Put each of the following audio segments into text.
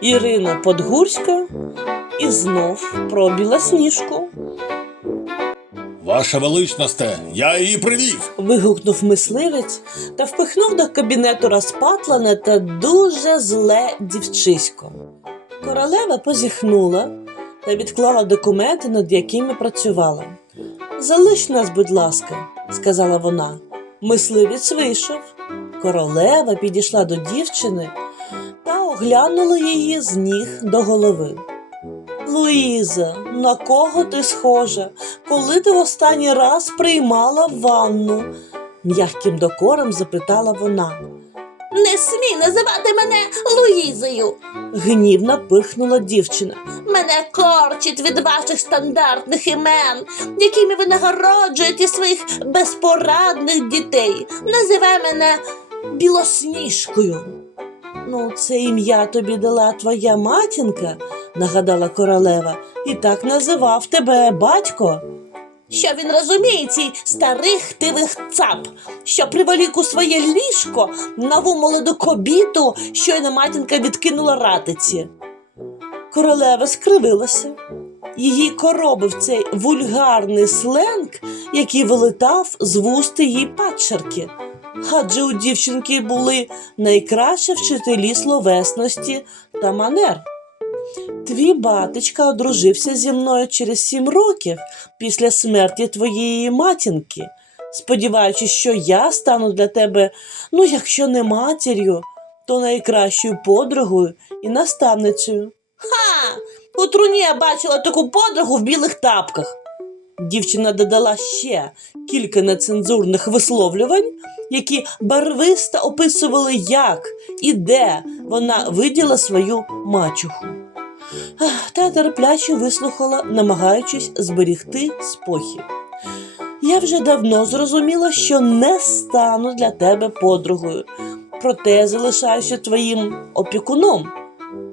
Ірина Подгурська і знов про білосніжку. Ваша величносте, я її привів. Вигукнув мисливець та впихнув до кабінету розпатлене та дуже зле дівчисько. Королева позіхнула та відклала документи, над якими працювала. Залиш нас, будь ласка, сказала вона. Мисливець вийшов. Королева підійшла до дівчини оглянула її з ніг до голови. Луїза, на кого ти схожа? Коли ти в останній раз приймала ванну? м'яким докором запитала вона. Не смій називати мене Луїзою. Гнівно пирхнула дівчина. Мене корчить від ваших стандартних імен, якими ви нагороджуєте своїх безпорадних дітей. Називай мене білосніжкою. Ну, це ім'я тобі дала твоя матінка, нагадала королева, і так називав тебе батько. Що він розуміє, цей старий хтивих цап, що приволік у своє ліжко нову молоду кобіту, щойно матінка відкинула ратиці. Королева скривилася. Її коробив цей вульгарний сленг, який вилетав з вуст її падчерки. Адже у дівчинки були найкращі вчителі словесності та манер. Твій батечка одружився зі мною через сім років після смерті твоєї матінки, сподіваючись, що я стану для тебе, ну, якщо не матір'ю, то найкращою подругою і наставницею. Ха! У труні я бачила таку подругу в білих тапках. Дівчина додала ще кілька нецензурних висловлювань, які барвисто описували, як і де вона виділа свою мачуху. Та терпляче вислухала, намагаючись зберігти спокій. Я вже давно зрозуміла, що не стану для тебе подругою, проте залишаюся твоїм опікуном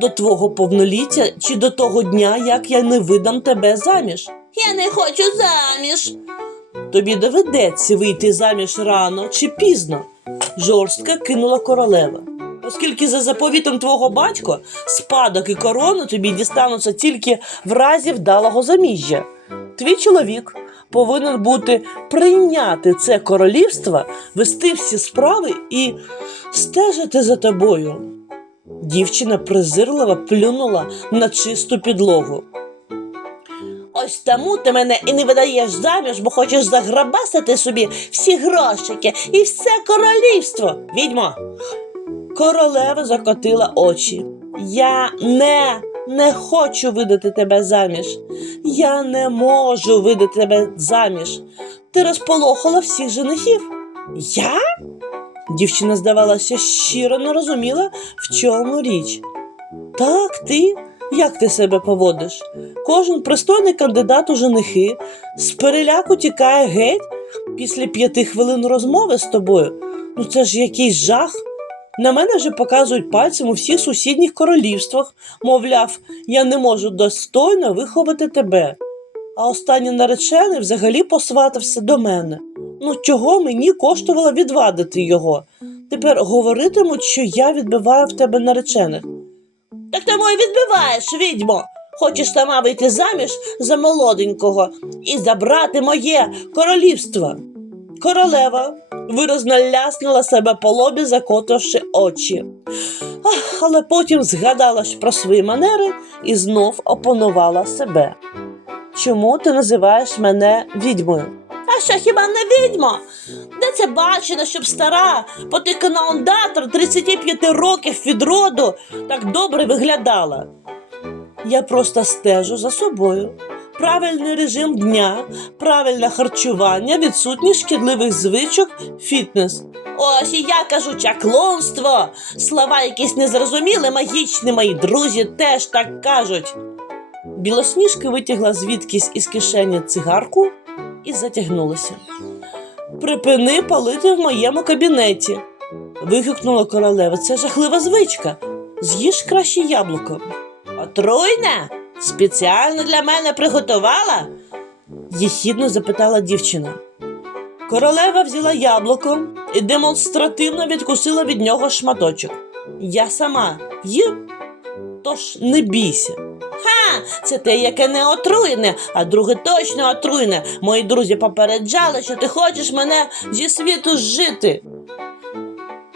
до твого повноліття чи до того дня, як я не видам тебе заміж. Я не хочу заміж. Тобі доведеться вийти заміж рано чи пізно, жорстко кинула королева. Оскільки за заповітом твого батька спадок і корона тобі дістануться тільки в разі вдалого заміжжя. Твій чоловік повинен бути прийняти це королівство, вести всі справи і стежити за тобою. Дівчина презирливо плюнула на чисту підлогу. Ось тому ти мене і не видаєш заміж, бо хочеш заграбасити собі всі грошики і все королівство. Відьмо, Королева закотила очі. Я не, не хочу видати тебе заміж. Я не можу видати тебе заміж. Ти розполохала всіх женихів. Я? Дівчина, здавалося, щиро не розуміла, в чому річ. Так, ти. Як ти себе поводиш? Кожен пристойний кандидат у женихи з переляку тікає геть після п'яти хвилин розмови з тобою. Ну це ж якийсь жах. На мене вже показують пальцем у всіх сусідніх королівствах, мовляв, я не можу достойно виховати тебе. А останній наречений взагалі посватався до мене. Ну, чого мені коштувало відвадити його? Тепер говоритимуть, що я відбиваю в тебе наречених. так тому і відбиваєш, відьмо. Хочеш сама вийти заміж за молоденького і забрати моє королівство. Королева виразно ляснула себе по лобі, закотавши очі. Ах, але потім згадала про свої манери і знов опанувала себе. Чому ти називаєш мене відьмою? А що хіба не відьмо? Де це бачено, щоб стара потикана ондатор 35 років від роду так добре виглядала? Я просто стежу за собою. Правильний режим дня, правильне харчування, відсутність шкідливих звичок, фітнес. Ось і я кажу чаклунство. Слова якісь незрозумілі, магічні мої друзі теж так кажуть. Білосніжка витягла звідкись із кишені цигарку і затягнулася. Припини палити в моєму кабінеті. вигукнула королева. Це жахлива звичка. З'їж краще яблуко. Отруйне? Спеціально для мене приготувала? Єхідно запитала дівчина. Королева взяла яблуко і демонстративно відкусила від нього шматочок. Я сама їм, тож не бійся. Це те, яке не отруєне, а друге точно отруєне. Мої друзі попереджали, що ти хочеш мене зі світу зжити.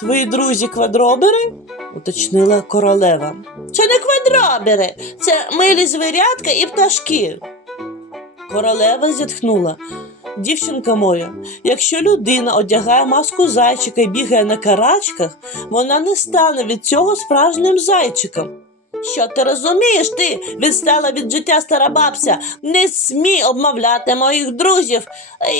Твої друзі квадробери? уточнила королева. Це не квадробери, це милі звірятка і пташки. Королева зітхнула. Дівчинка моя, якщо людина одягає маску зайчика і бігає на карачках, вона не стане від цього справжнім зайчиком. Що ти розумієш, ти відстала від життя стара бабця. Не смій обмовляти моїх друзів.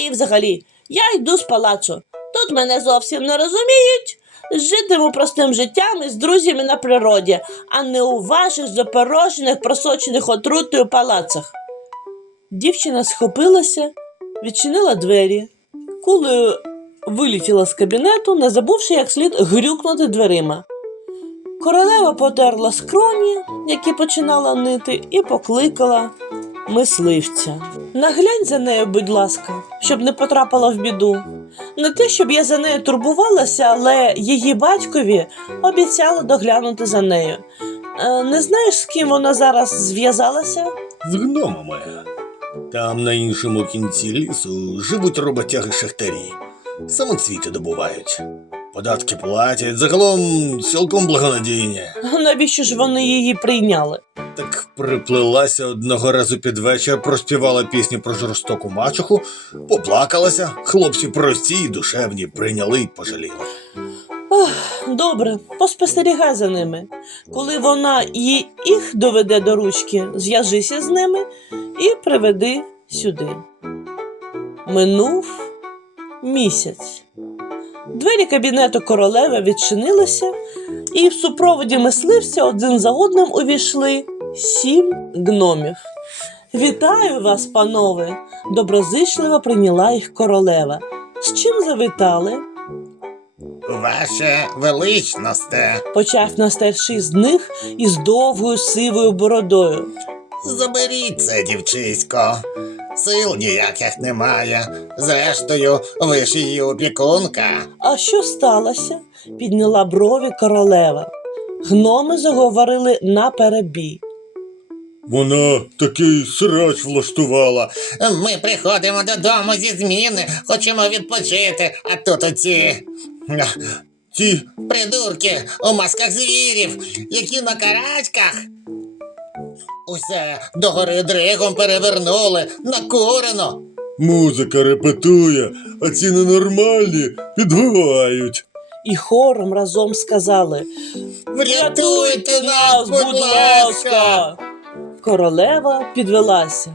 І взагалі, я йду з палацу. Тут мене зовсім не розуміють. Житиму простим життям із друзями на природі, а не у ваших запорожених, просочених отрутою палацах. Дівчина схопилася, відчинила двері, кулею вилетіла з кабінету, не забувши як слід грюкнути дверима. Королева потерла скроні, які починала нити, і покликала мисливця. Наглянь за нею, будь ласка, щоб не потрапила в біду. Не те, щоб я за нею турбувалася, але її батькові обіцяла доглянути за нею. Е, Не знаєш, з ким вона зараз зв'язалася? З гномами. Там на іншому кінці лісу живуть роботяги шахтарі. Самоцвіти добувають. Податки платять, загалом цілком благонадійні. Навіщо ж вони її прийняли? Так приплилася одного разу під вечір, проспівала пісню про жорстоку мачуху, поплакалася, хлопці прості й душевні прийняли й пожаліли. Добре, поспостерігай за ними. Коли вона ї- їх доведе до ручки, зв'яжися з ними і приведи сюди. Минув місяць. Двері кабінету королеви відчинилися, і в супроводі мисливця один за одним увійшли сім гномів. Вітаю вас, панове! доброзичливо прийняла їх королева. З чим завітали? Ваше величносте, почав найстарший з них із довгою сивою бородою. заберіть це, дівчисько. Сил ніяких немає. Зрештою, ви ж її опікунка. А що сталося? підняла брові королева. Гноми заговорили наперебій. Вона такий срач влаштувала. Ми приходимо додому зі зміни, хочемо відпочити, а тут оці Ті придурки у масках звірів, які на карачках. Усе догори дригом перевернули, накурено. музика репетує, а ці ненормальні підвивають. І хором разом сказали Врятуйте нас, будь ласка! Королева підвелася.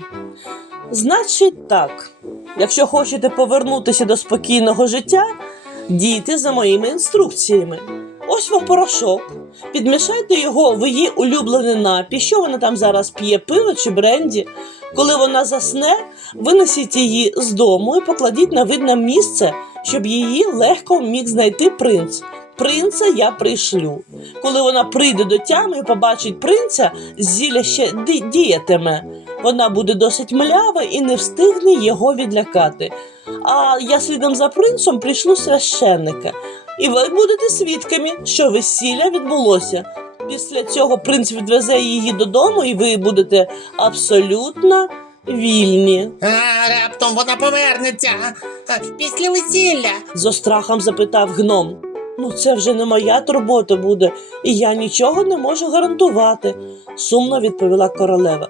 Значить так, якщо хочете повернутися до спокійного життя, дійте за моїми інструкціями. Ось вам порошок. Підмішайте його в її улюблений напій, що вона там зараз п'є, пиво чи бренді. Коли вона засне, винесіть її з дому і покладіть на видне місце, щоб її легко міг знайти принц. Принца я прийшлю. Коли вона прийде до тями і побачить принця, зілля ще діятиме. Вона буде досить млява і не встигне його відлякати. А я слідом за принцем прийшлю священника, і ви будете свідками, що весілля відбулося. Після цього принц відвезе її додому, і ви будете абсолютно вільні. А раптом вона повернеться а, після весілля. з острахом запитав гном. Ну, це вже не моя турбота буде, і я нічого не можу гарантувати, сумно відповіла королева.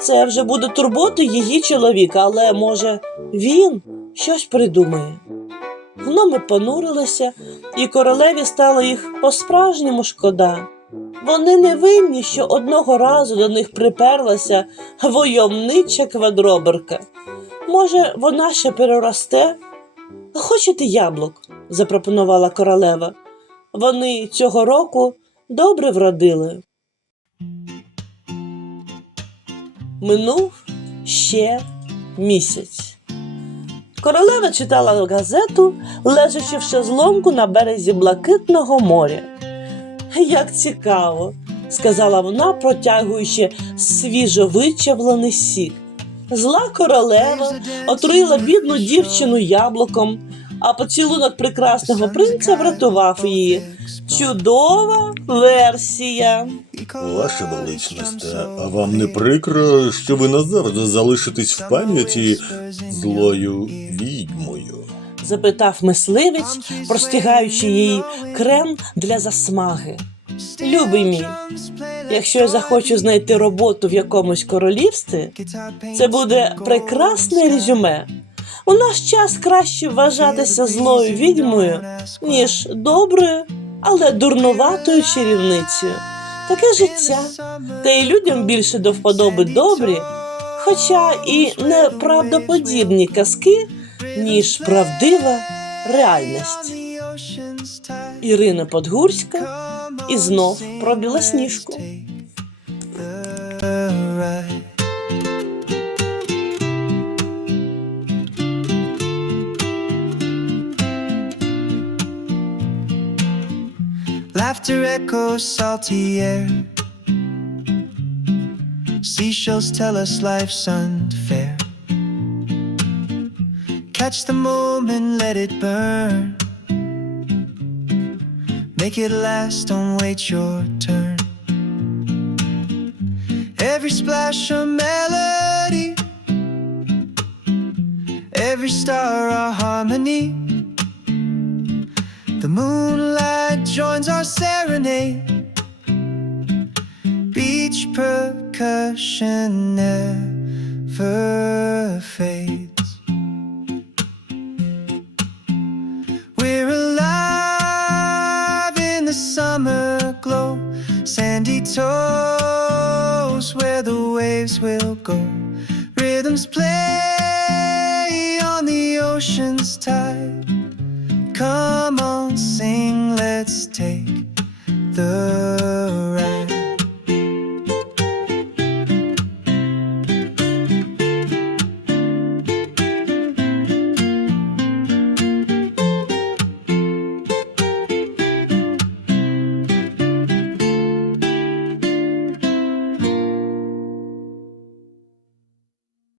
Це вже буде турбота її чоловіка, але може він щось придумає. Гноми понурилися, і королеві стало їх по-справжньому шкода. Вони не винні, що одного разу до них приперлася войовнича квадроберка. Може, вона ще переросте? Хочете яблук? запропонувала королева. Вони цього року добре вродили. Минув ще місяць. Королева читала газету, лежачи в шезлонку на березі блакитного моря. Як цікаво, сказала вона, протягуючи свіжовичавлений сік. Зла королева отруїла бідну дівчину яблуком, а поцілунок прекрасного принця врятував її. Чудова версія. Ваша величність, а вам не прикро, що ви назавжди залишитесь в пам'яті злою відьмою? запитав мисливець, простягаючи їй крем для засмаги. Любий мій, якщо я захочу знайти роботу в якомусь королівстві, це буде прекрасне резюме. У наш час краще вважатися злою відьмою, ніж доброю, але дурнуватою чарівницею. Таке життя. Та й людям більше до вподоби добрі, хоча і неправдоподібні казки, ніж правдива реальність. Ірина Подгурська і знов про білосніжку. Laughter echoes salty air. Seashells tell us life's unfair. Catch the moment, let it burn. Make it last, don't wait your turn. Every splash a melody, every star a harmony. The moonlight joins our serenade. Beach percussion never fades. We're alive in the summer glow. Sandy toes where the waves will go. Rhythms play on the ocean's tide. Let's take the